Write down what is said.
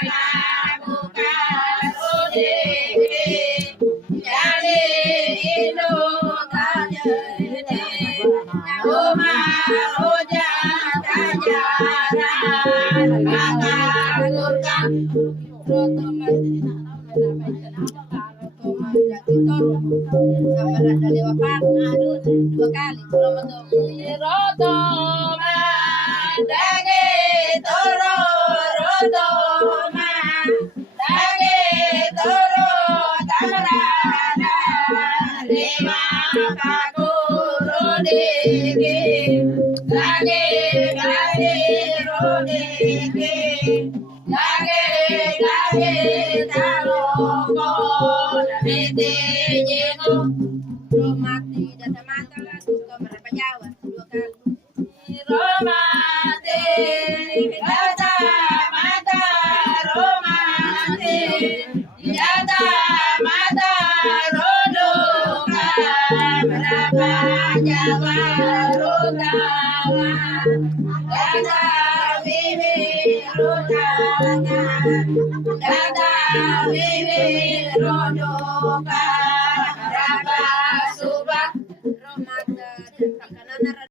Dua kali rodo mandage toro rodo mandage toro tamarana lima kakuro deke lage lage rodeke lage taloko mete lleno romati jasa mata lah suka berapa Jawa dua kali romati jasa mata romati jasa mata rodoka berapa Jawa rodawa jasa bibi rodanga jasa bibi rodoka